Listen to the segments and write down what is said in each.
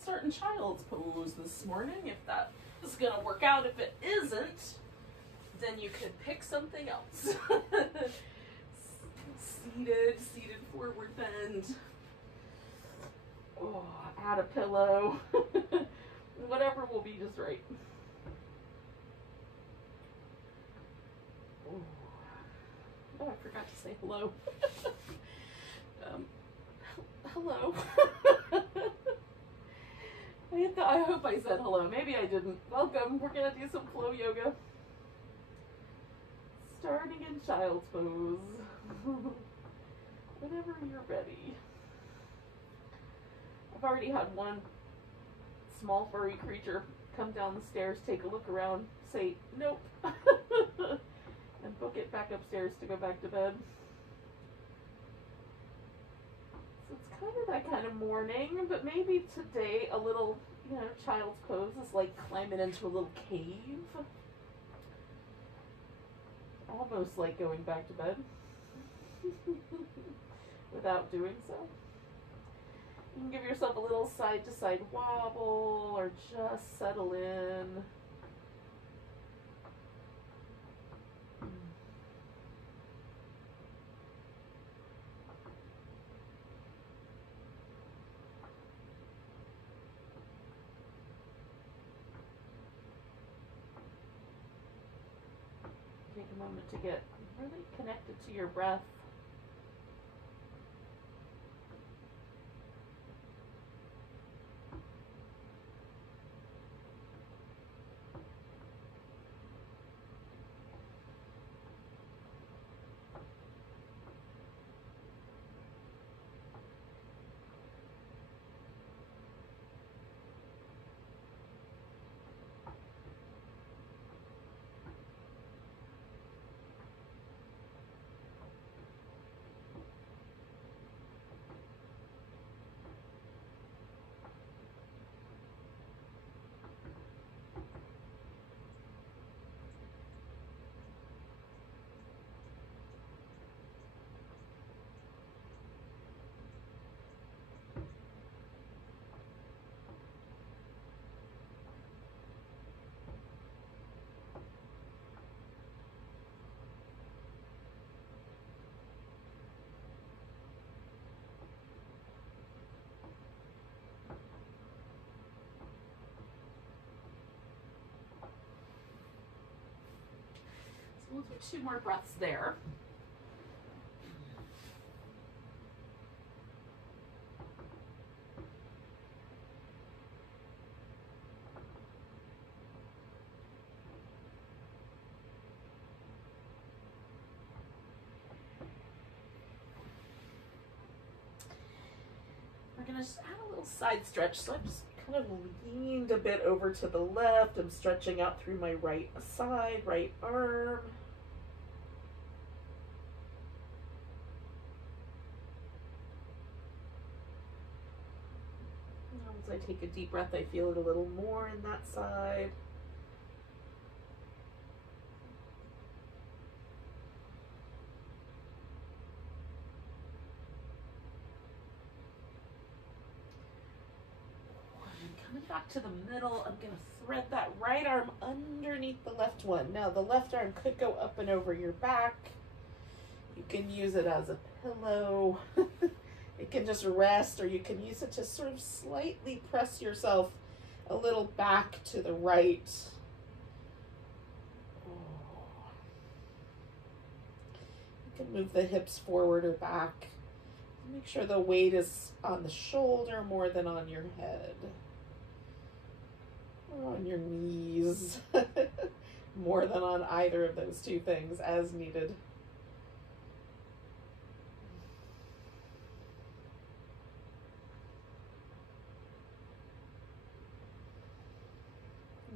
starting child's pose this morning. If that is going to work out, if it isn't, then you could pick something else. Seated forward bend. Oh, add a pillow. Whatever will be just right. Oh, I forgot to say hello. Hello. I hope I said hello. Maybe I didn't. Welcome. We're going to do some flow yoga. Starting in child's pose. Whenever you're ready. I've already had one small furry creature come down the stairs, take a look around, say nope, and book it back upstairs to go back to bed. So it's kind of that kind of morning, but maybe today a little, child's pose is like climbing into a little cave. Almost like going back to bed without doing so. You can give yourself a little side-to-side wobble or just settle in. Take a moment to get really connected to your breath. We'll do 2 more breaths there. We're going to just add a little side stretch. So I'm just kind of leaned a bit over to the left. I'm stretching out through my right side, right arm. As I take a deep breath, I feel it a little more in that side. Coming back to the middle, I'm going to thread that right arm underneath the left one. Now the left arm could go up and over your back. You can use it as a pillow. It can just rest, or you can use it to sort of slightly press yourself a little back to the right. You can move the hips forward or back. Make sure the weight is on the shoulder more than on your head. Or on your knees. More than on either of those two things, as needed.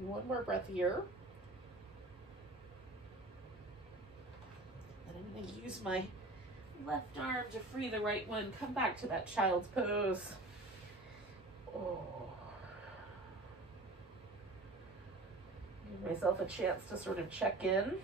One more breath here. And I'm going to use my left arm to free the right one. Come back to that child's pose. Oh. Give myself a chance to sort of check in.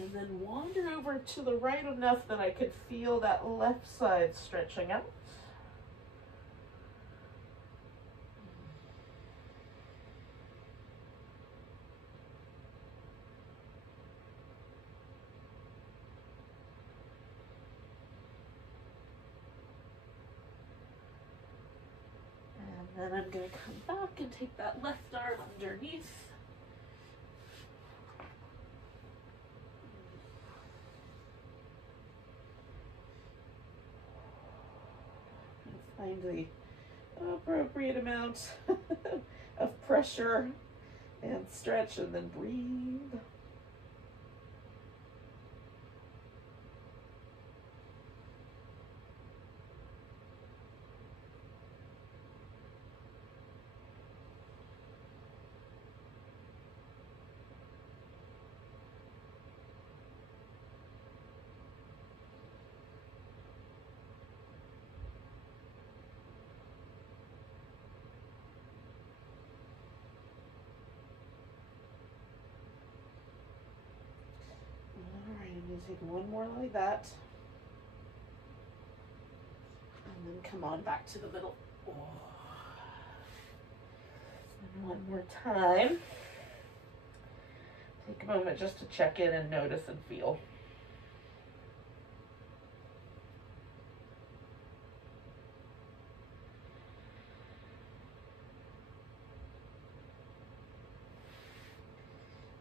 And then wander over to the right enough that I could feel that left side stretching out. And then I'm going to come back and take that left arm underneath. Find the appropriate amount of pressure and stretch, and then breathe. Take one more like that, and then come on back to the middle. Oh. And one more time. Take a moment just to check in and notice and feel.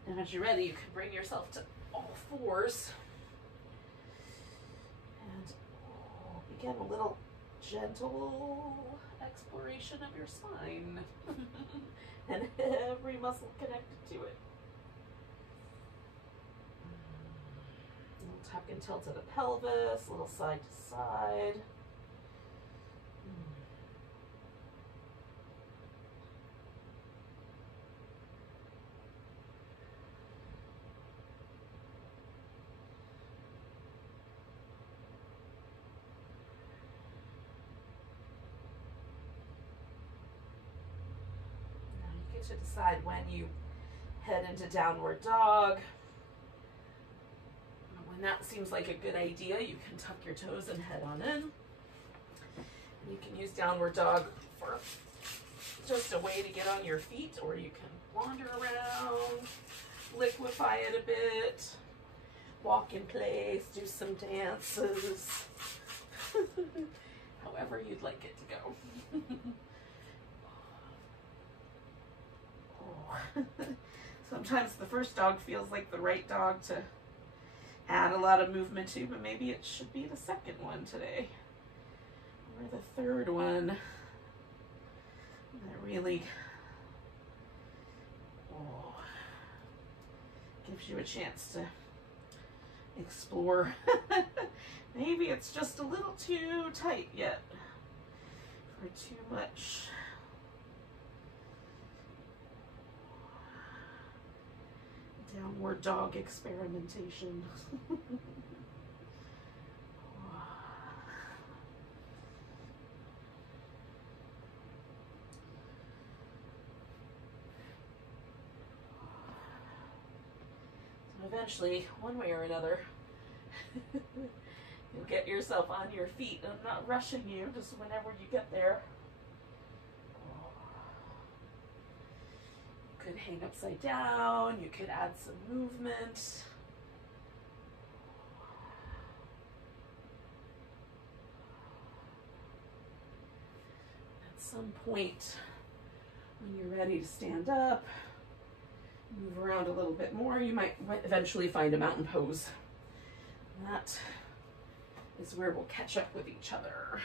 And as you're ready, you can bring yourself to all fours. Begin a little gentle exploration of your spine and every muscle connected to it. A little tuck and tilt of the pelvis, a little side to side. To decide when you head into downward dog. When that seems like a good idea, you can tuck your toes and head on in. You can use downward dog for just a way to get on your feet, or you can wander around, liquefy it a bit, walk in place, do some dances, however you'd like it to go. Sometimes the first dog feels like the right dog to add a lot of movement to, but maybe it should be the second one today, or the third one that really gives you a chance to explore. Maybe it's just a little too tight yet, or too much. Downward dog experimentation. So eventually, one way or another, you'll get yourself on your feet. I'm not rushing you, just whenever you get there. You could hang upside down, you could add some movement. At some point, when you're ready to stand up, move around a little bit more, you might eventually find a mountain pose. That is where we'll catch up with each other.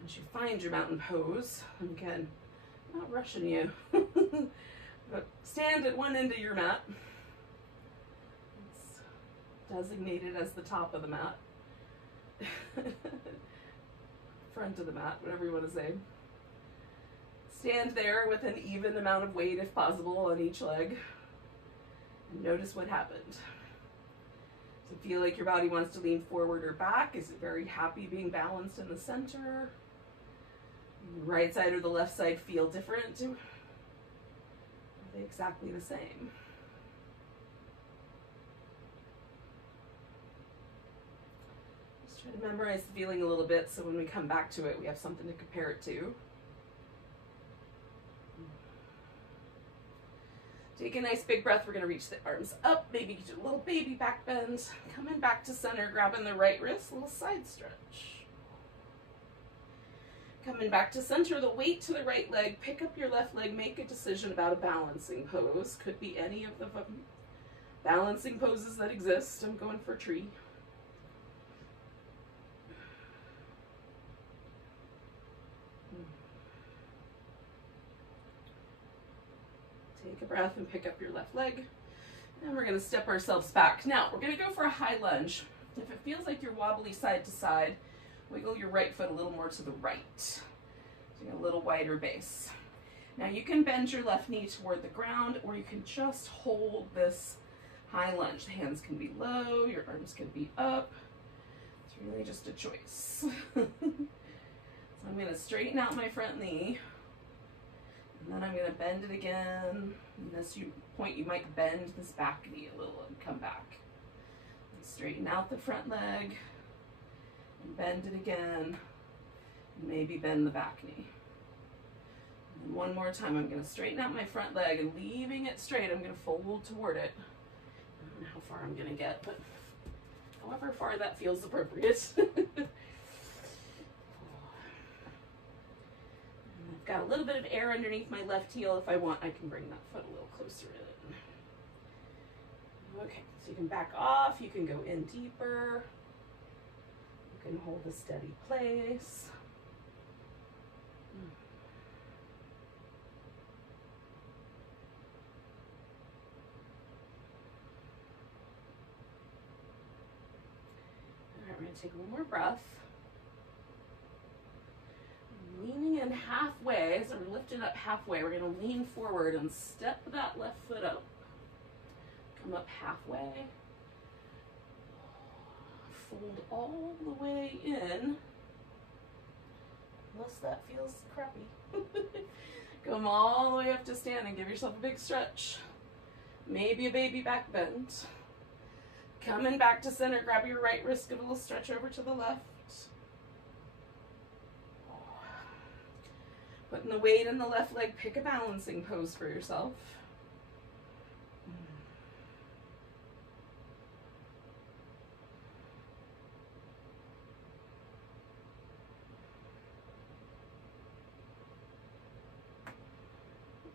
Once you find your mountain pose, again, I'm not rushing you, but stand at one end of your mat. It's designated as the top of the mat. Front of the mat, whatever you want to say. Stand there with an even amount of weight, if possible, on each leg. And notice what happened. Does it feel like your body wants to lean forward or back? Is it very happy being balanced in the center? The right side or the left side feel different? Are they exactly the same? Just try to memorize the feeling a little bit so when we come back to it, we have something to compare it to. Take a nice big breath. We're going to reach the arms up, maybe do a little baby back bend. Coming back to center, grabbing the right wrist, little side stretch. Coming back to center, the weight to the right leg, pick up your left leg, make a decision about a balancing pose. Could be any of the balancing poses that exist. I'm going for a tree. Take a breath and pick up your left leg. And we're going to step ourselves back. Now, we're going to go for a high lunge. If it feels like you're wobbly side to side, wiggle your right foot a little more to the right. So you get a little wider base. Now you can bend your left knee toward the ground, or you can just hold this high lunge. The hands can be low, your arms can be up. It's really just a choice. So I'm going to straighten out my front knee. And then I'm going to bend it again. And this point, you might bend this back knee a little and come back. And straighten out the front leg. And bend it again. And maybe bend the back knee. And one more time, I'm going to straighten out my front leg, and leaving it straight, I'm going to fold toward it. I don't know how far I'm going to get, but however far that feels appropriate. Got a little bit of air underneath my left heel. If I want, I can bring that foot a little closer in. Okay, so you can back off, you can go in deeper. You can hold a steady place. All right, we're gonna take one more breath. Leaning in halfway, so we're lifting up halfway. We're going to lean forward and step that left foot up. Come up halfway. Fold all the way in. Unless that feels crappy. Come all the way up to stand and give yourself a big stretch. Maybe a baby back bend. Coming back to center, grab your right wrist, give a little stretch over to the left. Putting the weight in the left leg, pick a balancing pose for yourself.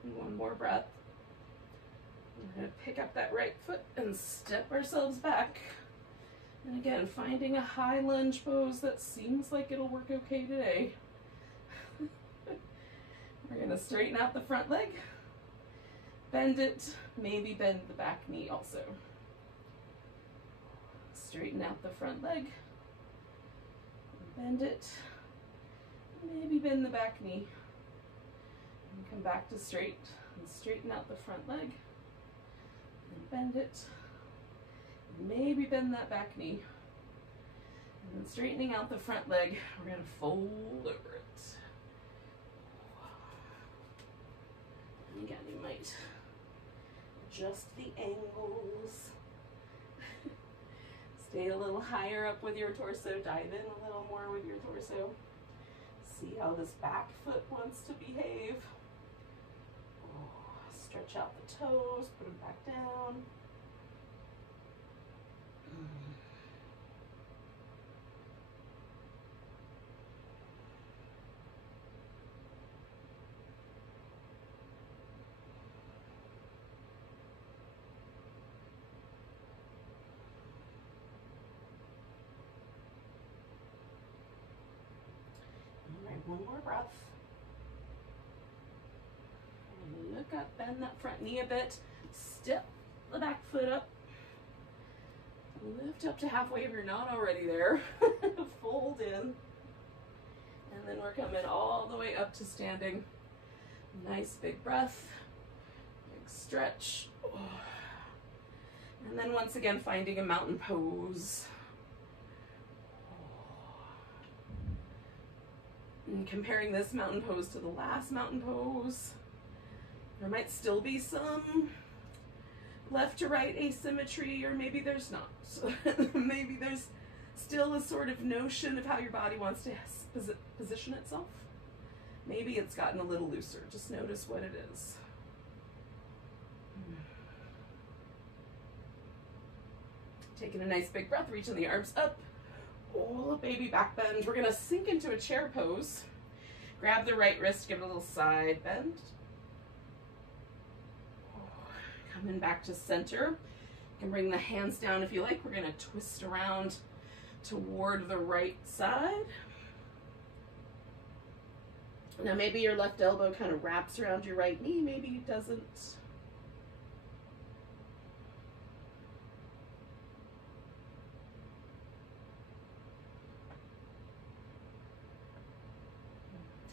And one more breath. We're going to pick up that right foot and step ourselves back. And again, finding a high lunge pose that seems like it'll work okay today. We're going to straighten out the front leg, bend it, maybe bend the back knee also. Straighten out the front leg, bend it, maybe bend the back knee. And come back to straight and straighten out the front leg, and bend it, maybe bend that back knee. And then straightening out the front leg, we're going to fold over it. Again, you might adjust the angles. Stay a little higher up with your torso, dive in a little more with your torso. See how this back foot wants to behave. Stretch out the toes, put them back down. One more breath. And look up, bend that front knee a bit. Step the back foot up. Lift up to halfway if you're not already there. Fold in. And then we're coming all the way up to standing. Nice big breath, big stretch. And then once again, finding a mountain pose. And comparing this mountain pose to the last mountain pose, there might still be some left to right asymmetry, or maybe there's not. Maybe there's still a sort of notion of how your body wants to position itself. Maybe it's gotten a little looser. Just notice what it is. Taking a nice big breath, reaching the arms up. Oh, baby back bend. We're gonna sink into a chair pose. Grab the right wrist, give it a little side bend. Coming back to center. You can bring the hands down if you like. We're gonna twist around toward the right side. Now maybe your left elbow kind of wraps around your right knee, maybe it doesn't.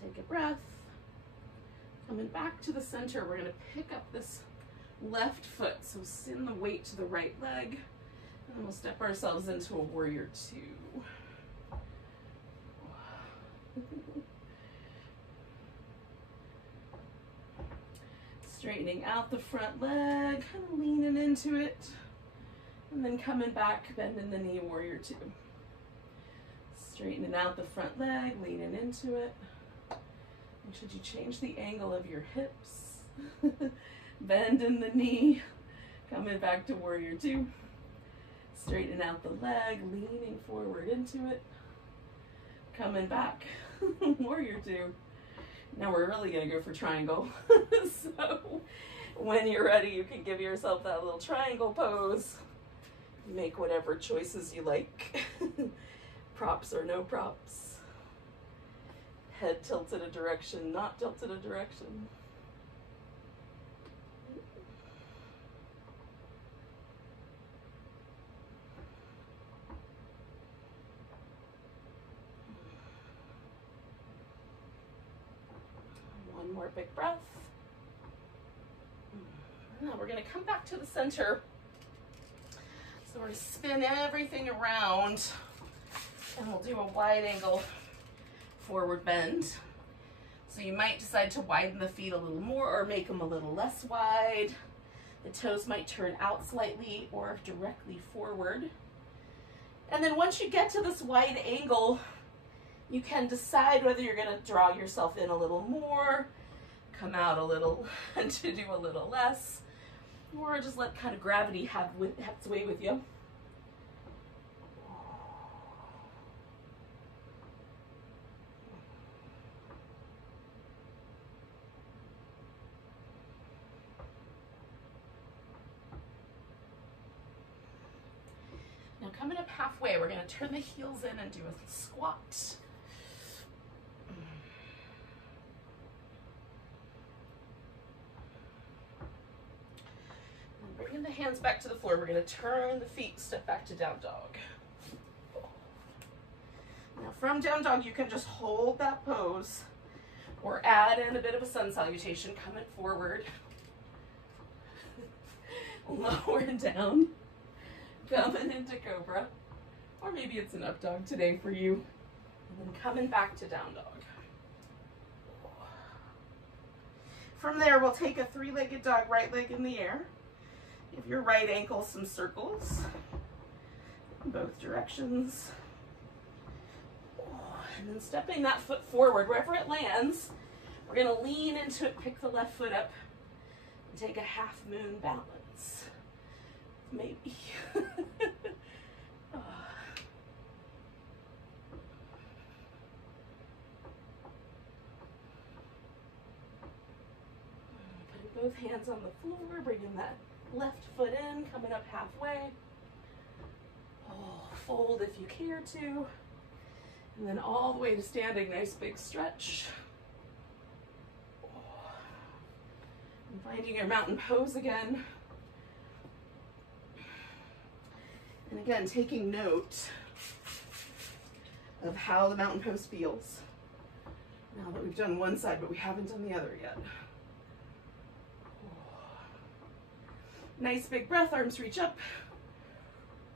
Take a breath. Coming back to the center, we're going to pick up this left foot. So send the weight to the right leg. And we'll step ourselves into a warrior two. Straightening out the front leg, kind of leaning into it. And then coming back, bending the knee, warrior two. Straightening out the front leg, leaning into it. Make sure you change the angle of your hips. Bending the knee, coming back to warrior two. Straightening out the leg, leaning forward into it. Coming back, warrior two. Now we're really gonna go for triangle. So when you're ready, you can give yourself that little triangle pose. Make whatever choices you like. Props or no props. Head tilted a direction, not tilted a direction. One more big breath. Now we're going to come back to the center. So we're going to spin everything around and we'll do a wide angle forward bend. So you might decide to widen the feet a little more or make them a little less wide. The toes might turn out slightly or directly forward. And then once you get to this wide angle, you can decide whether you're going to draw yourself in a little more, come out a little, and to do a little less, or just let kind of gravity have its way with you. Now coming up halfway, we're going to turn the heels in and do a squat. Bringing the hands back to the floor, we're going to turn the feet, step back to down dog. Now from down dog, you can just hold that pose or add in a bit of a sun salutation, coming forward, lower and down, coming into cobra, or maybe it's an up dog today for you, and then coming back to down dog. From there, we'll take a three-legged dog, right leg in the air. Give your right ankle some circles in both directions. And then stepping that foot forward, wherever it lands, we're going to lean into it, pick the left foot up, and take a half moon balance. Maybe. Putting both hands on the floor, bringing that left foot in, coming up halfway. Fold if you care to. And then all the way to standing, nice big stretch. And finding your mountain pose again. And again, taking note of how the mountain pose feels. Now that we've done one side, but we haven't done the other yet. Nice big breath, arms reach up.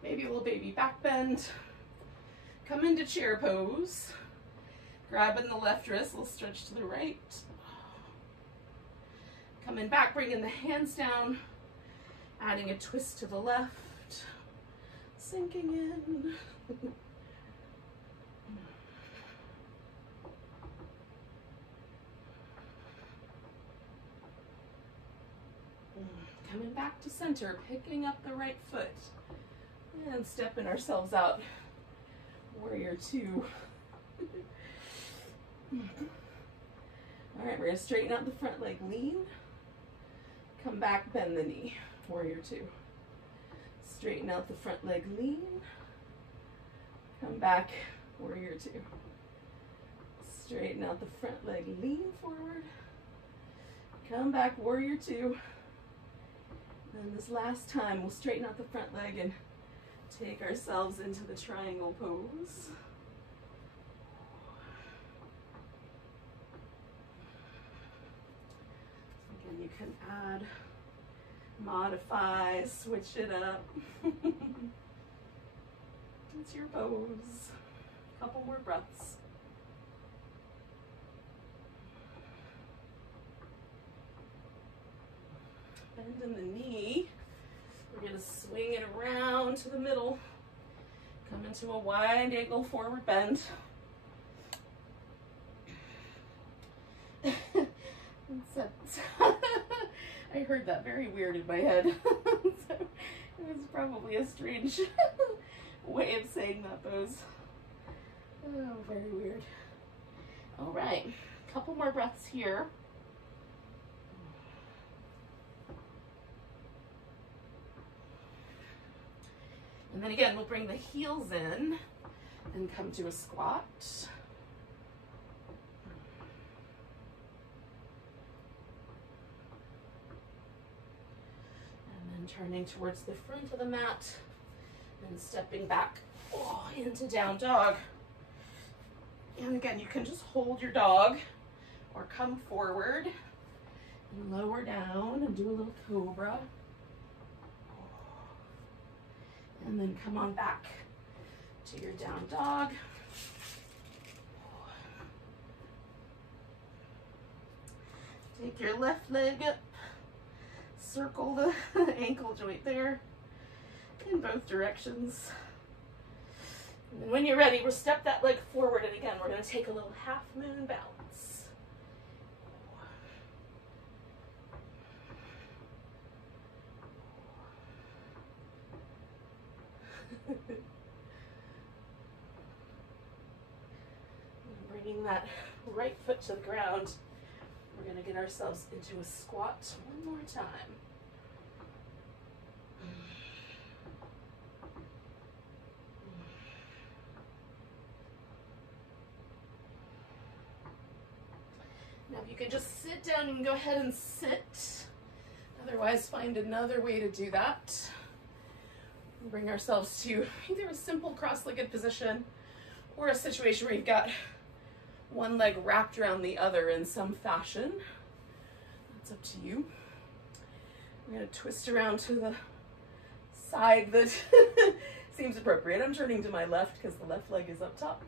Maybe a little baby back bend. Come into chair pose. Grabbing the left wrist, a little stretch to the right. Coming back, bringing the hands down. Adding a twist to the left. Sinking in. Coming back to center, picking up the right foot. And stepping ourselves out. Warrior two. All right, we're gonna straighten out the front leg, lean. Come back, bend the knee. Warrior two. Straighten out the front leg, lean. Come back, warrior two. Straighten out the front leg, lean forward. Come back, warrior two. And this last time, we'll straighten out the front leg and take ourselves into the triangle pose. Again, you can add, modify, switch it up. It's your pose. A couple more breaths. Bend in the knee. We're going to swing it around to the middle. Come into a wide angle forward bend. I heard that very weird in my head. So it was probably a strange way of saying that pose. Oh, very weird. All right, a couple more breaths here. And then again, we'll bring the heels in and come to a squat. And then turning towards the front of the mat and stepping back into down dog. And again, you can just hold your dog or come forward and lower down and do a little cobra. And then come on back to your down dog. Take your left leg up, circle the ankle joint there in both directions. And then when you're ready, we'll step that leg forward, and again, we're going to take a little half moon bounce. Bringing that right foot to the ground, we're going to get ourselves into a squat one more time. Now if you can just sit down, you can go ahead and sit. Otherwise, find another way to do that. Bring ourselves to either a simple cross-legged position or a situation where you've got one leg wrapped around the other in some fashion. That's up to you. I'm going to twist around to the side that seems appropriate. I'm turning to my left because the left leg is up top.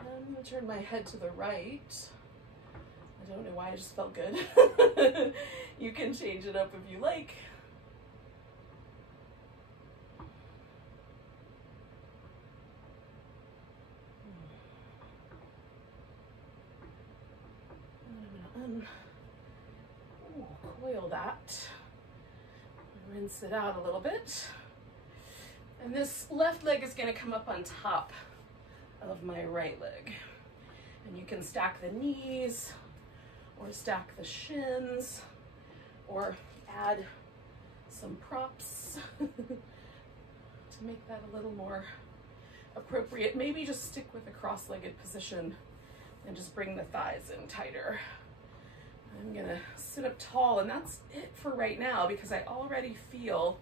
I'm going to turn my head to the right. I don't know why, I just felt good. You can change it up if you like. And I'm going to coil that. Rinse it out a little bit. And this left leg is going to come up on top of my right leg. And you can stack the knees or stack the shins or add some props to make that a little more appropriate. Maybe just stick with a cross-legged position and just bring the thighs in tighter. I'm gonna sit up tall, and that's it for right now because I already feel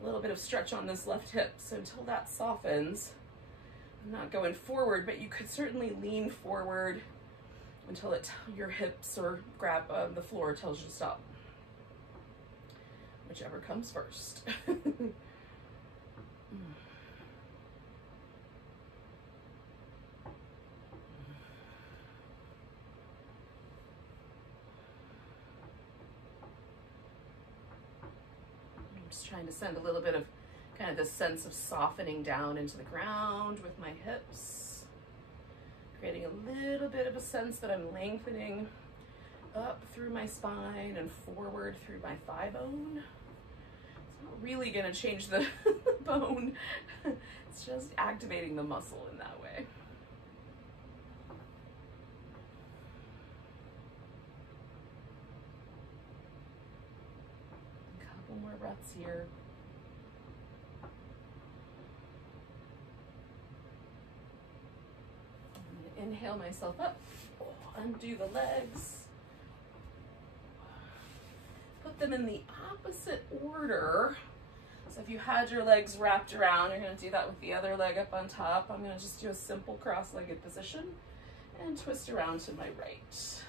a little bit of stretch on this left hip. So until that softens, I'm not going forward, but you could certainly lean forward until your hips or grab the floor tells you to stop. Whichever comes first. Just trying to send a little bit of kind of this sense of softening down into the ground with my hips, creating a little bit of a sense that I'm lengthening up through my spine and forward through my thigh bone. It's not really going to change the bone. It's just activating the muscle in that way. More breaths here. I'm going to inhale myself up, undo the legs, put them in the opposite order. So if you had your legs wrapped around, you're going to do that with the other leg up on top. I'm going to just do a simple cross-legged position and twist around to my right.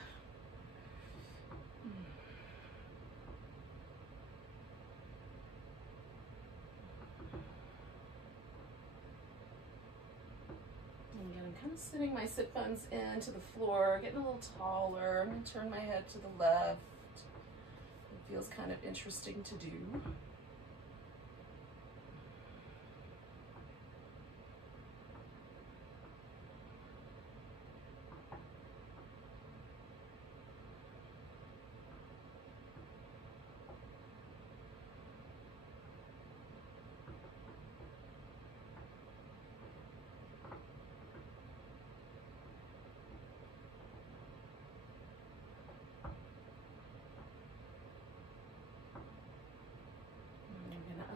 Kind of sitting my sit bones into the floor, getting a little taller. I'm going to turn my head to the left. It feels kind of interesting to do.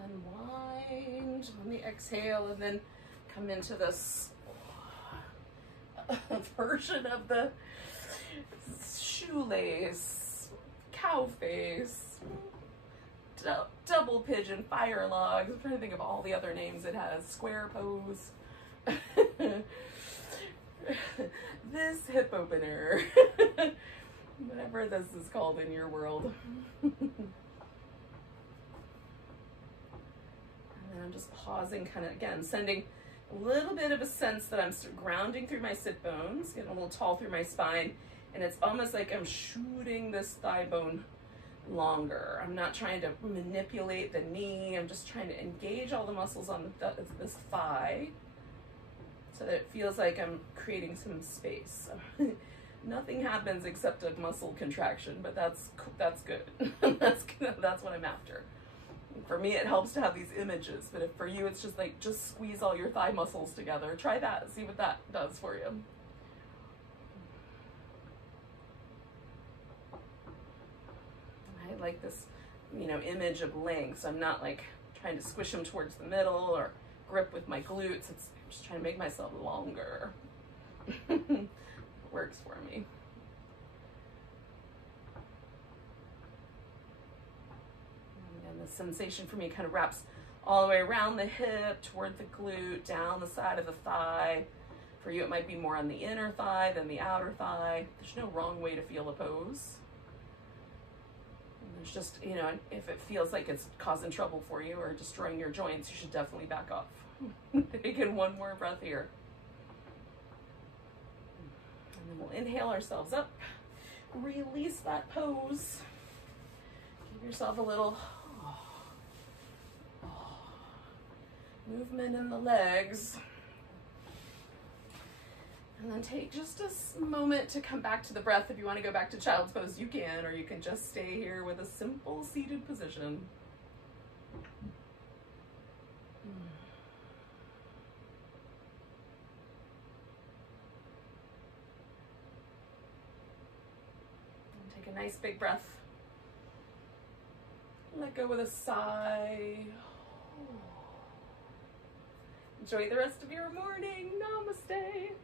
Unwind on the exhale and then come into this version of the shoelace, cow face, double pigeon, fire logs. I'm trying to think of all the other names it has. Square pose. This hip opener. Whatever this is called in your world. And I'm just pausing, kind of, again, sending a little bit of a sense that I'm grounding through my sit bones, getting a little tall through my spine, and it's almost like I'm shooting this thigh bone longer. I'm not trying to manipulate the knee. I'm just trying to engage all the muscles on this thigh so that it feels like I'm creating some space. Nothing happens except a muscle contraction, but that's good. That's what I'm after. For me, it helps to have these images, but if for you, it's just like, just squeeze all your thigh muscles together. Try that, see what that does for you. I like this, image of length. So I'm not like trying to squish them towards the middle or grip with my glutes. I'm just trying to make myself longer. Works for me. And the sensation for me kind of wraps all the way around the hip, toward the glute, down the side of the thigh. For you, it might be more on the inner thigh than the outer thigh. There's no wrong way to feel a pose. And there's just, if it feels like it's causing trouble for you or destroying your joints, you should definitely back off. Take in one more breath here. And then we'll inhale ourselves up. Release that pose. Give yourself a little movement in the legs. And then take just a moment to come back to the breath. If you want to go back to child's pose, you can, or you can just stay here with a simple seated position. And take a nice big breath. Let go with a sigh. Enjoy the rest of your morning. Namaste.